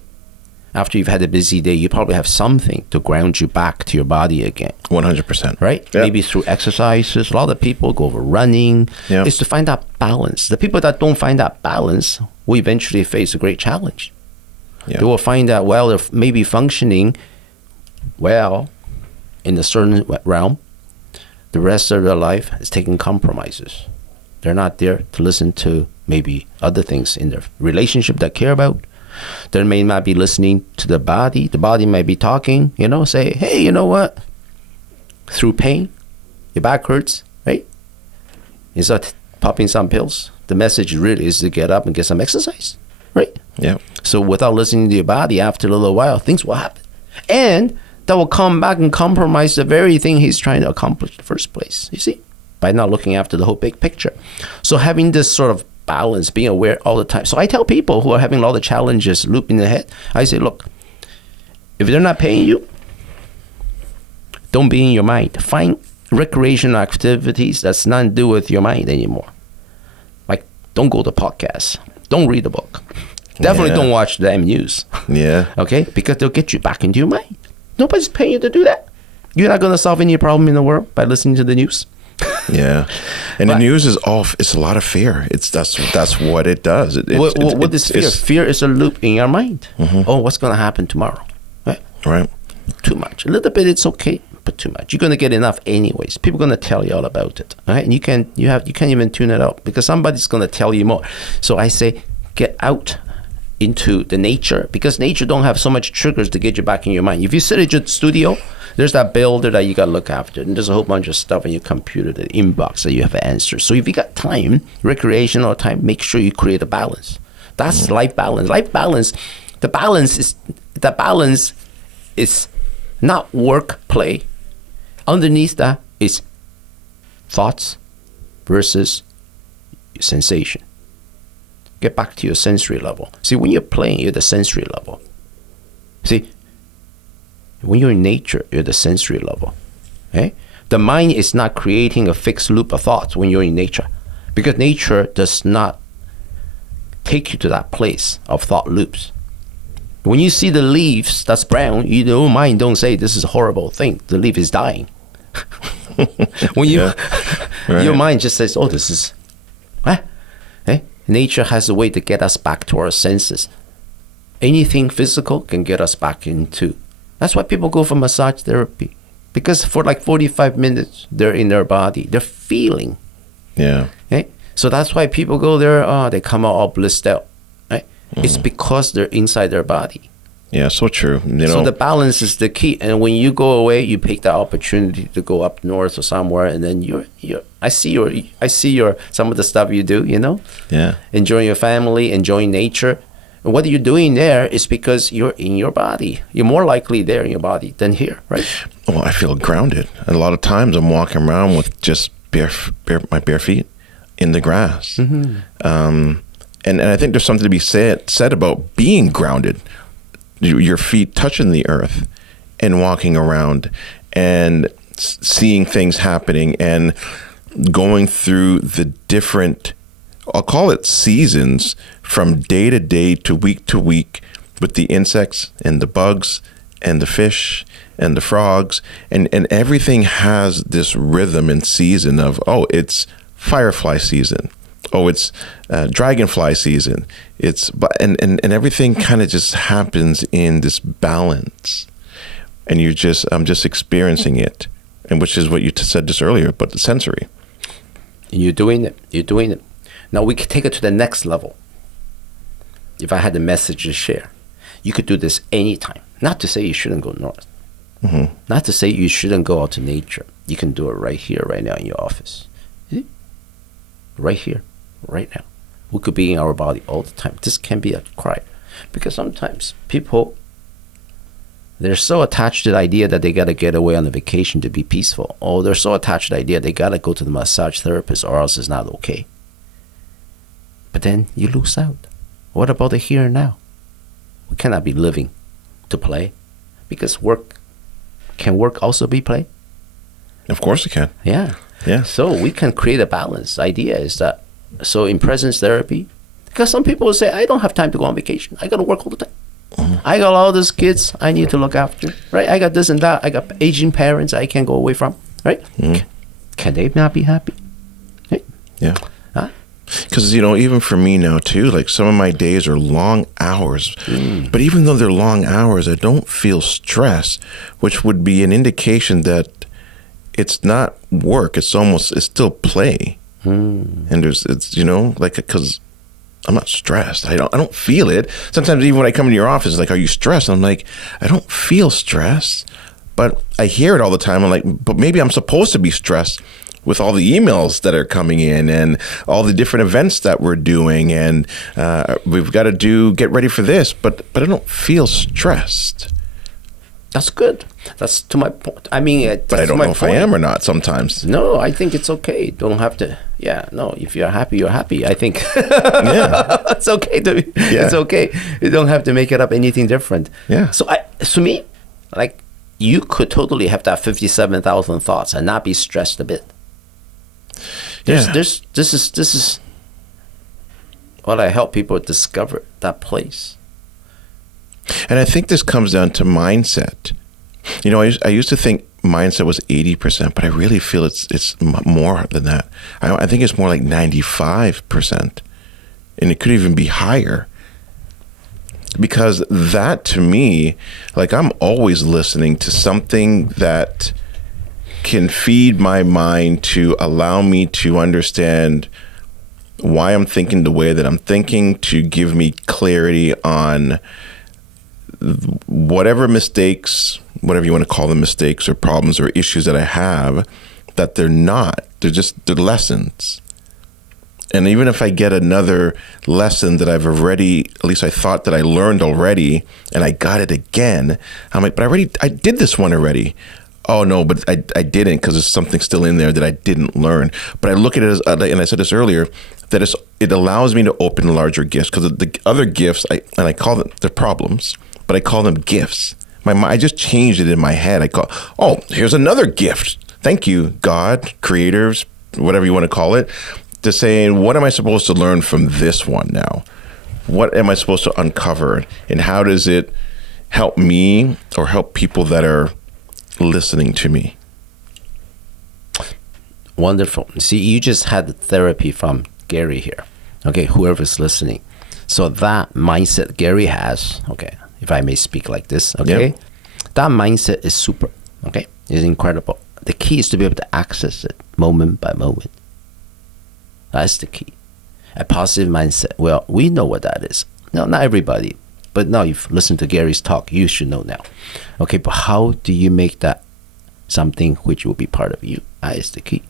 After you've had a busy day, you probably have something to ground you back to your body again. 100%. Right? Yeah. Maybe through exercises. A lot of people go over running. Yeah. It's to find that balance. The people that don't find that balance will eventually face a great challenge. Yeah. They will find that, well, they're maybe functioning well in a certain realm. The rest of their life is taking compromises. They're not there to listen to maybe other things in their relationship that care about. They may not be listening to the body. The body might be talking, say, hey, you know what? Through pain, your back hurts, right? Instead of popping some pills, the message really is to get up and get some exercise, right? Yeah. So without listening to your body, after a little while, things will happen. And that will come back and compromise the very thing he's trying to accomplish in the first place, you see, by not looking after the whole big picture. So having this sort of balance, being aware all the time. So I tell people who are having a lot of challenges looping their head, I say, look, if they're not paying you, don't be in your mind. Find recreational activities that's not to do with your mind anymore. Like, don't go to podcasts. Don't read a book. Definitely don't watch the news. Yeah. Okay? Because they'll get you back into your mind. Nobody's paying you to do that. You're not going to solve any problem in the world by listening to the news. Yeah. And the news is it's a lot of fear. That's what it does. What is fear? Fear is a loop in your mind. Oh, what's going to happen tomorrow? Right. Too much. A little bit, it's okay, but too much. You're going to get enough anyways. People are going to tell you all about it. All right? And you can't even tune it out because somebody's going to tell you more. So I say, get out into the nature, because nature don't have so much triggers to get you back in your mind. If you sit at your studio, there's that builder that you got to look after, and there's a whole bunch of stuff in your computer, the inbox that you have answers. So if you got time, recreational time, make sure you create a balance. That's life balance. Life balance, the balance is not work, play. Underneath that is thoughts versus sensation. Get back to your sensory level. See, when you're playing, you're at the sensory level. See, when you're in nature, you're at the sensory level. Okay? The mind is not creating a fixed loop of thoughts when you're in nature, because nature does not take you to that place of thought loops. When you see the leaves that's brown, your mind don't say this is a horrible thing. The leaf is dying. When you, right. Your mind just says, "Oh, this is." Nature has a way to get us back to our senses. Anything physical can get us back into. That's why people go for massage therapy, because for like 45 minutes they're in their body, they're feeling. Yeah. Okay? So that's why people go there. They come out all blissed out. Right? It's because they're inside their body. Yeah, so true. So the balance is the key. And when you go away, you take the opportunity to go up north or somewhere, and then I see your some of the stuff you do, Yeah. Enjoying your family, enjoying nature. And what you're doing there is because you're in your body. You're more likely there in your body than here, right? Well, I feel grounded. And a lot of times I'm walking around with just my bare feet in the grass. And I think there's something to be said about being grounded. Your feet touching the earth and walking around and seeing things happening and going through the different, I'll call it seasons, from day to day to week with the insects and the bugs and the fish and the frogs, and everything has this rhythm and season of, it's firefly season. It's dragonfly season. And everything kind of just happens in this balance, and I'm just experiencing it, and which is what you said just earlier, but the sensory. And you're doing it. Now we can take it to the next level. If I had a message to share, you could do this anytime. Not to say you shouldn't go north. Not to say you shouldn't go out to nature. You can do it right here, right now in your office. Right here. Right now, we could be in our body all the time. This can be a cry, because sometimes people, they're so attached to the idea that they got to get away on a vacation to be peaceful, or they're so attached to the idea they got to go to the massage therapist or else it's not okay. But then you lose out. What about the here and now? We cannot be living to play, because work also be play? Of course it can. Yeah. So we can create a balance. The idea is that, so in presence therapy, because some people will say, I don't have time to go on vacation. I got to work all the time. I got all these kids I need to look after, right? I got this and that. I got aging parents I can't go away from, right? Can they not be happy? Right? Yeah. Because, even for me now too, like some of my days are long hours, but even though they're long hours, I don't feel stress, which would be an indication that it's not work. It's still play. And because I'm not stressed. I don't feel it. Sometimes even when I come into your office, like, are you stressed? I'm like, I don't feel stressed, but I hear it all the time. I'm like, but maybe I'm supposed to be stressed with all the emails that are coming in and all the different events that we're doing. And we've got to get ready for this, but I don't feel stressed. That's good. That's to my point. I mean, but I don't know if I am or not sometimes. No, I think it's okay. Don't have to. Yeah, no. If you're happy, you're happy. I think. It's okay to. It's okay. You don't have to make it up anything different. Yeah. So to me, like, you could totally have that 57,000 thoughts and not be stressed a bit. This is what I help people discover, that place. And I think this comes down to mindset. I used to think mindset was 80%, but I really feel it's more than that. I think it's more like 95%, and it could even be higher. Because that, to me, like, I'm always listening to something that can feed my mind to allow me to understand why I'm thinking the way that I'm thinking, to give me clarity on whatever mistakes, whatever you want to call them, mistakes or problems or issues that I have, that they're lessons. And even if I get another lesson that I've already, at least I thought that I learned already, and I got it again, I'm like, but I did this one already. oh no, but I didn't, because there's something still in there that I didn't learn. But I look at it as, and I said this earlier, that it allows me to open larger gifts, because the other gifts, I call them, they're problems, but I call them gifts. I just changed it in my head. I call, oh, here's another gift. Thank you, God, creators, whatever you want to call it, to saying, what am I supposed to learn from this one now? What am I supposed to uncover? And how does it help me or help people that are listening to me? Wonderful. See, you just had therapy from Gary here. Okay, whoever's listening. So that mindset Gary has, okay, if I may speak like this, okay, yep. That mindset is super, okay, it's incredible. The key is to be able to access it moment by moment. That's the key. A positive mindset. Well, we know what that is. No, not everybody, but now you've listened to Gary's talk, you should know now. Okay, but how do you make that something which will be part of you? That is the key.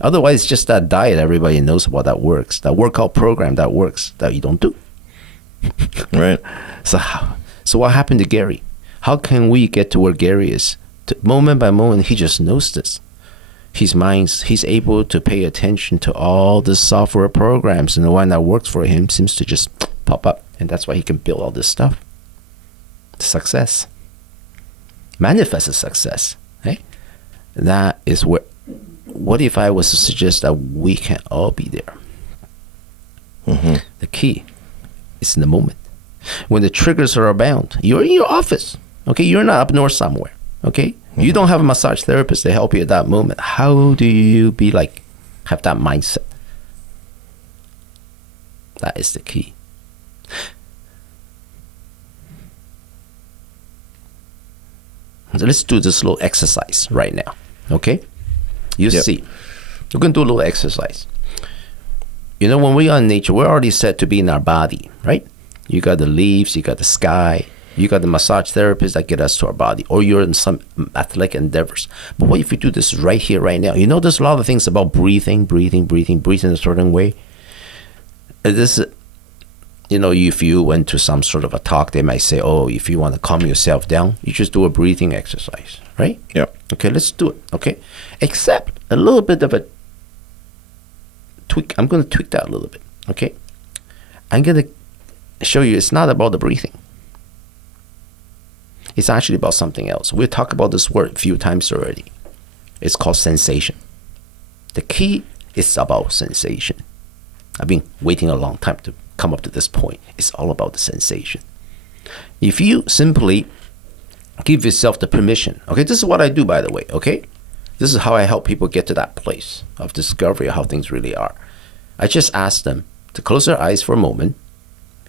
Otherwise, it's just that diet everybody knows about that works, that workout program that works, that you don't do. Right. So what happened to Gary? How can we get to where Gary is? Moment by moment, he just knows this. He's able to pay attention to all the software programs, and the one that works for him seems to just pop up. And that's why he can build all this stuff. Success. Manifest success. Right? That is where, what if I was to suggest that we can all be there? Mm-hmm. The key is in the moment. When the triggers are abound, you're in your office. Okay, you're not up north somewhere. Okay, mm-hmm. You don't have a massage therapist to help you at that moment. How do you have that mindset? That is the key. So let's do this little exercise right now. Okay, you yep. See, we're gonna do a little exercise. You know, when we are in nature, we're already set to be in our body, right? You got the leaves, you got the sky, you got the massage therapists that get us to our body, or you're in some athletic endeavors. But what if we do this right here, right now? You know, there's a lot of things about breathing in a certain way. This, you know, if you went to some sort of a talk, they might say, oh, if you want to calm yourself down, you just do a breathing exercise, right? Yeah. Okay, let's do it, okay? Except a little bit of a tweak. I'm going to tweak that a little bit, okay? I'm going to show you it's not about the breathing. It's actually about something else. We've talked about this word a few times already. It's called sensation. The key is about sensation. I've been waiting a long time to come up to this point. It's all about the sensation. If you simply give yourself the permission, okay, this is what I do, by the way, okay? This is how I help people get to that place of discovery of how things really are. I just ask them to close their eyes for a moment.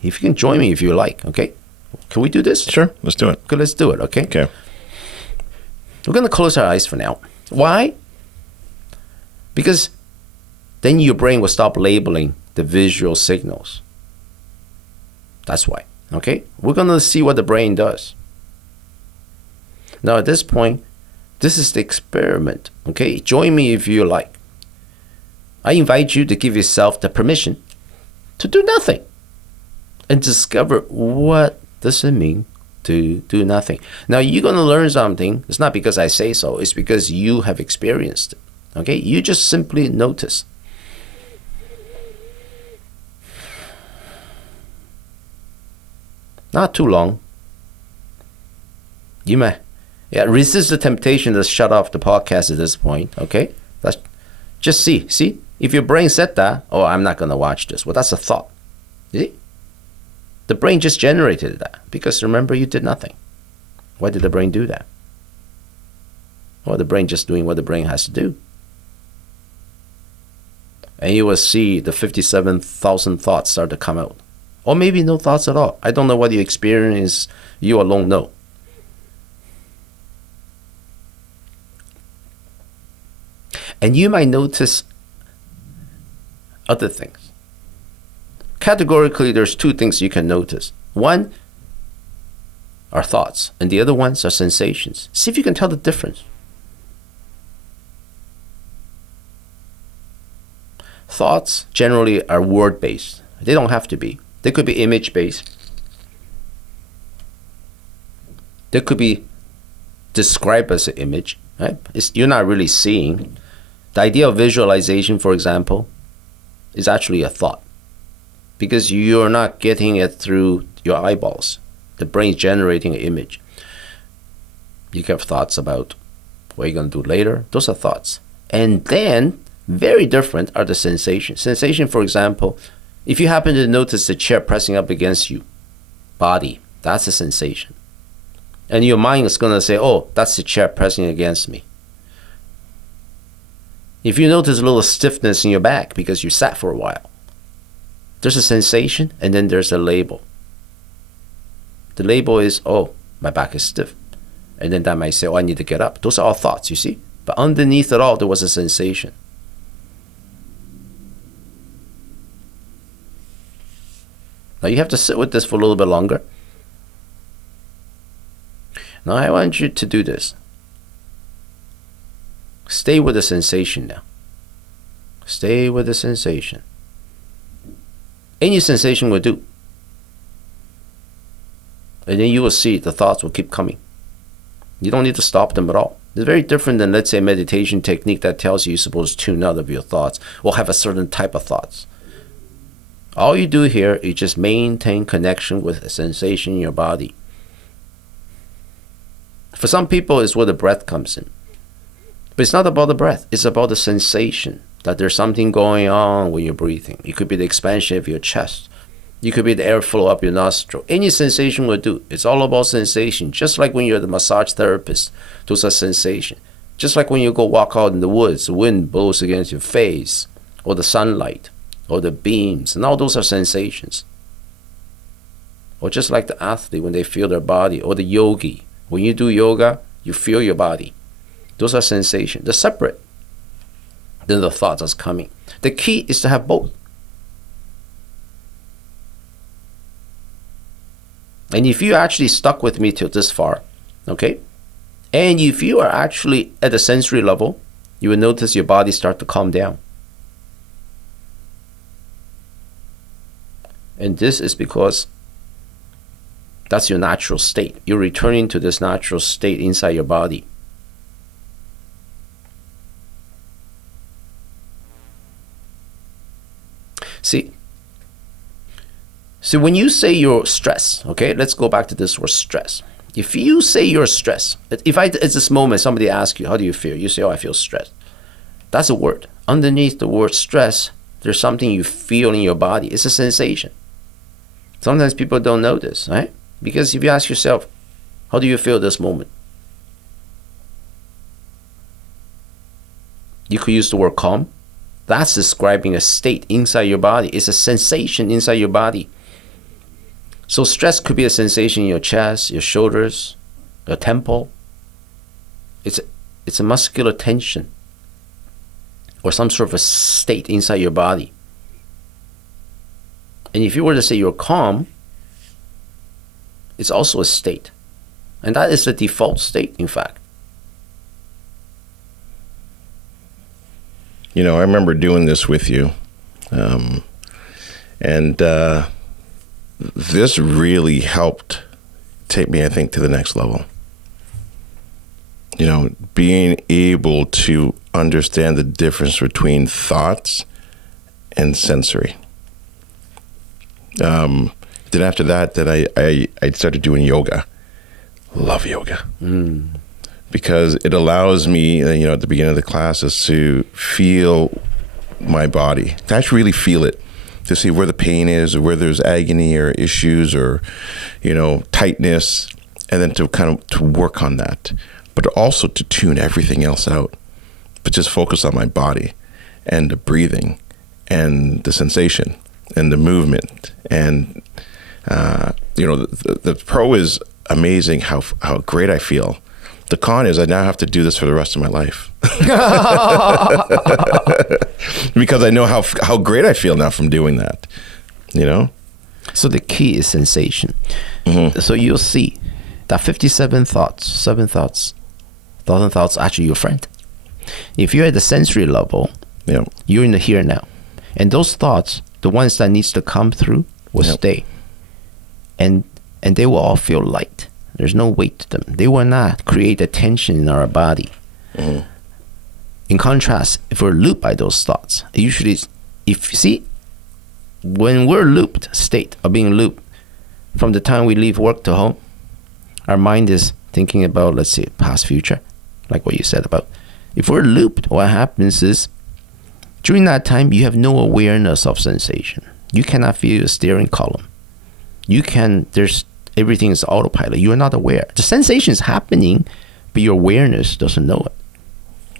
If you can join me if you like, okay? Can we do this? Sure, let's do it. Okay, let's do it, okay? Okay. We're going to close our eyes for now. Why? Because then your brain will stop labeling the visual signals. That's why, okay? We're going to see what the brain does. Now, at this point, this is the experiment, okay? Join me if you like. I invite you to give yourself the permission to do nothing and discover what does it mean to do nothing. Now, you're going to learn something. It's not because I say so. It's because you have experienced it, okay? You just simply notice. Not too long. You may resist the temptation to shut off the podcast at this point, okay? That's just see. If your brain said that, oh, I'm not going to watch this. Well, that's a thought. You see? The brain just generated that because remember, you did nothing. Why did the brain do that? Well, the brain just doing what the brain has to do. And you will see the 57,000 thoughts start to come out. Or maybe no thoughts at all. I don't know what you experience. You alone know. And you might notice other things. Categorically, there's two things you can notice. One are thoughts, and the other ones are sensations. See if you can tell the difference. Thoughts generally are word-based. They don't have to be. They could be image-based. They could be described as an image, right? You're not really seeing. The idea of visualization, for example, is actually a thought, because you're not getting it through your eyeballs. The brain's generating an image. You have thoughts about what you're going to do later. Those are thoughts. And then, very different are the sensations. Sensation, for example, if you happen to notice the chair pressing up against you, body, that's a sensation. And your mind is going to say, oh, that's the chair pressing against me. If you notice a little stiffness in your back because you sat for a while, there's a sensation, and then there's a label. The label is, oh, my back is stiff. And then that might say, oh, I need to get up. Those are all thoughts, you see? But underneath it all, there was a sensation. Now you have to sit with this for a little bit longer. Now I want you to do this. Stay with the sensation now. Stay with the sensation. Any sensation will do. And then you will see the thoughts will keep coming. You don't need to stop them at all. It's very different than, let's say, a meditation technique that tells you you're supposed to tune out of your thoughts or have a certain type of thoughts. All you do here is just maintain connection with a sensation in your body. For some people, it's where the breath comes in. But it's not about the breath. It's about the sensation that there's something going on when you're breathing. It could be the expansion of your chest. It could be the airflow up your nostril. Any sensation will do. It's all about sensation. Just like when you're the massage therapist, those are sensation. Just like when you go walk out in the woods, the wind blows against your face, or the sunlight, or the beams, and all those are sensations. Or just like the athlete when they feel their body, or the yogi. When you do yoga, you feel your body. Those are sensations. They're separate than the thoughts that's coming. The key is to have both. And if you actually stuck with me till this far, okay, and if you are actually at the sensory level, you will notice your body start to calm down. And this is because that's your natural state. You're returning to this natural state inside your body. See, when you say you're stressed, okay, let's go back to this word stress. If you say you're stressed, if at this moment somebody asks you, how do you feel? You say, oh, I feel stressed. That's a word. Underneath the word stress, there's something you feel in your body. It's a sensation. Sometimes people don't know this, right? Because if you ask yourself, how do you feel this moment? You could use the word calm. That's describing a state inside your body. It's a sensation inside your body. So stress could be a sensation in your chest, your shoulders, your temple. It's a muscular tension or some sort of a state inside your body. And if you were to say you're calm, it's also a state. And that is the default state, in fact. You know, I remember doing this with you. This really helped take me, I think, to the next level. You know, being able to understand the difference between thoughts and sensory. Then after that, I started doing yoga. Love yoga. Because it allows me, you know, at the beginning of the classes to feel my body, to actually really feel it, to see where the pain is or where there's agony or issues or, you know, tightness, and then to kind of to work on that, but also to tune everything else out, but just focus on my body and the breathing and the sensation and the movement. And, you know, the pro is amazing how great I feel. The con is I now have to do this for the rest of my life. Because I know how great I feel now from doing that, you know? So the key is sensation. Mm-hmm. So you'll see that 57 thoughts, 1,000 thoughts, actually your friend. If you're at the sensory level, yeah, you're in the here and now. And those thoughts, the ones that needs to come through, will stay. And they will all feel light. There's no weight to them. They will not create a tension in our body. In contrast, if we're looped by those thoughts, usually, when we're looped, state of being looped, from the time we leave work to home, our mind is thinking about, let's say, past, future, like what you said about. If we're looped, what happens is, during that time, you have no awareness of sensation. You cannot feel your steering column. Everything is autopilot. You are not aware. The sensation is happening, but your awareness doesn't know it.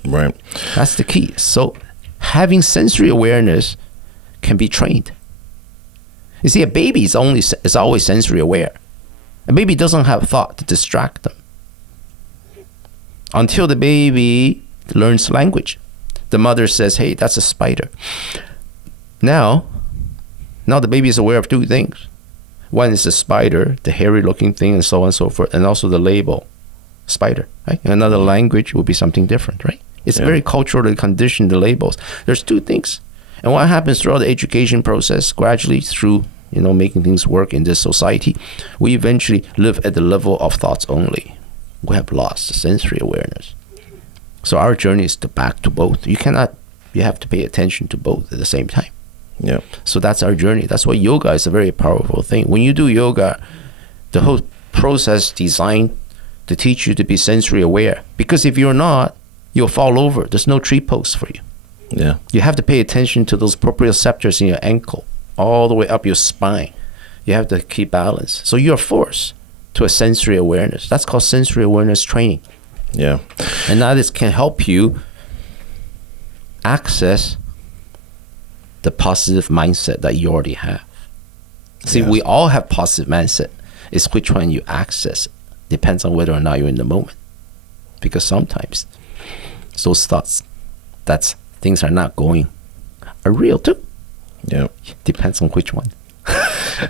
Right. That's the key. So having sensory awareness can be trained. You see, a baby is always sensory aware. A baby doesn't have thought to distract them. Until the baby learns language. The mother says, hey, that's a spider. Now the baby is aware of two things. One is the spider, the hairy looking thing, and so on and so forth, and also the label, spider, right? In another language would be something different, right? It's very culturally conditioned, the labels. There's two things. And what happens throughout the education process, gradually through, making things work in this society, we eventually live at the level of thoughts only. We have lost the sensory awareness. So our journey is back to both. You have to pay attention to both at the same time. Yeah. So that's our journey. That's why yoga is a very powerful thing. When you do yoga, the whole process designed to teach you to be sensory aware. Because if you're not, you'll fall over. There's no tree post for you. Yeah. You have to pay attention to those proprioceptors in your ankle, all the way up your spine. You have to keep balance. So you're forced to a sensory awareness. That's called sensory awareness training. Yeah. And that can help you access the positive mindset that you already have. See, we all have positive mindset. It's which one you access. Depends on whether or not you're in the moment. Because sometimes those thoughts, things are not going, are real too. Yeah. Depends on which one.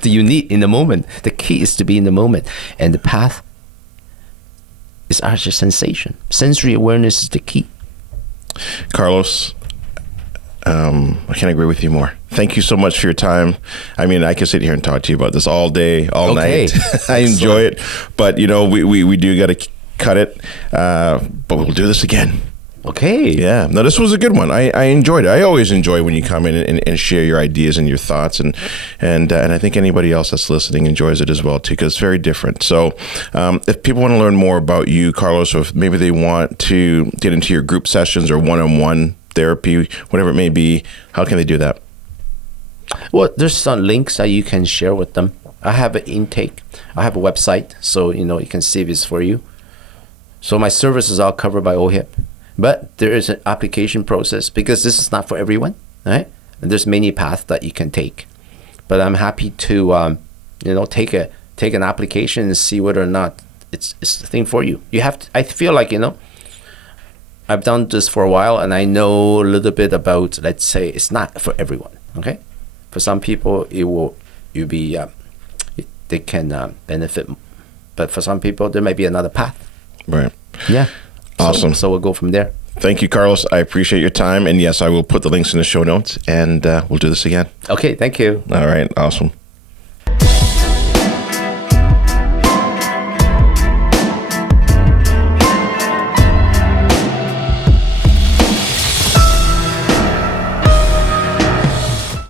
Do you need in the moment? The key is to be in the moment. And the path is actually sensation. Sensory awareness is the key. Carlos, I can't agree with you more. Thank you so much for your time. I mean, I could sit here and talk to you about this all day, all night. I enjoy it, but we do got to cut it. But we'll do this again. Okay. Yeah. No, this was a good one. I enjoyed it. I always enjoy when you come in and share your ideas and your thoughts, and I think anybody else that's listening enjoys it as well too, because it's very different. So, if people want to learn more about you, Carlos, or if maybe they want to get into your group sessions or one-on-one therapy, whatever it may be, how can they do that? Well, there's some links that you can share with them. I have an intake. I have a website, so you can see if it's for you. So my services are covered by OHIP, but there is an application process because this is not for everyone, right? And there's many paths that you can take. But I'm happy to, take an application and see whether or not it's the thing for you. You have to. I feel like I've done this for a while, and I know a little bit about. Let's say it's not for everyone. Okay, for some people they can benefit, but for some people there might be another path. Right. Yeah. Awesome. So we'll go from there. Thank you, Carlos. I appreciate your time, and yes, I will put the links in the show notes, and we'll do this again. Okay. Thank you. All right. Awesome.